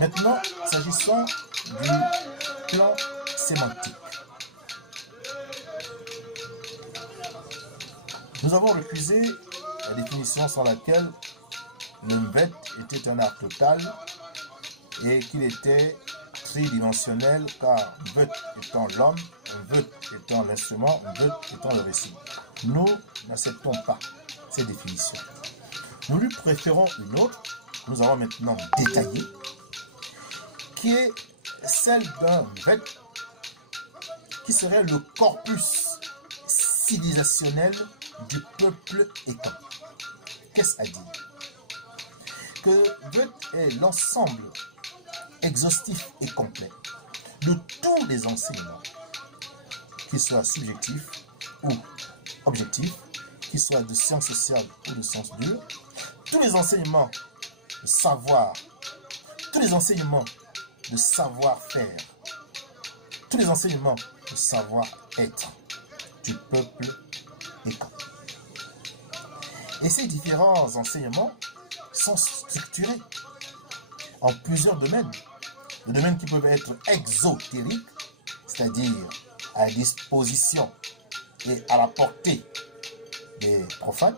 Maintenant, s'agissant du plan sémantique. Nous avons récusé la définition sans laquelle le MVET était un art total et qu'il était tridimensionnel, car MVET étant l'homme, MVET étant l'instrument, MVET étant le récit. Nous n'acceptons pas ces définitions. Nous lui préférons une autre, que nous avons maintenant détaillée, qui est celle d'un MVET qui serait le corpus civilisationnel du peuple étant. Qu'est-ce à dire? Que MVET est l'ensemble exhaustif et complet de tous les enseignements, qu'ils soient subjectifs ou objectifs, qu'ils soient de sciences sociales ou de sciences dures, tous les enseignements de savoir, tous les enseignements de savoir-faire, tous les enseignements de savoir-être du peuple étant. Et ces différents enseignements sont structurés en plusieurs domaines. Des domaines qui peuvent être exotériques, c'est-à-dire à la disposition et à la portée des profanes,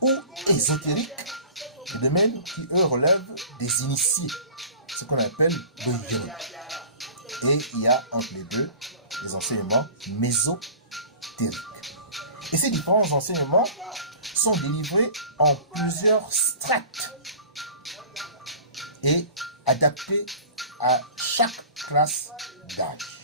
ou ésotériques, des domaines qui, eux, relèvent des initiés, ce qu'on appelle le yoga. Et il y a entre les deux les enseignements mésotériques. Et ces différents enseignements sont délivrés en plusieurs strates et adaptés à chaque classe d'âge.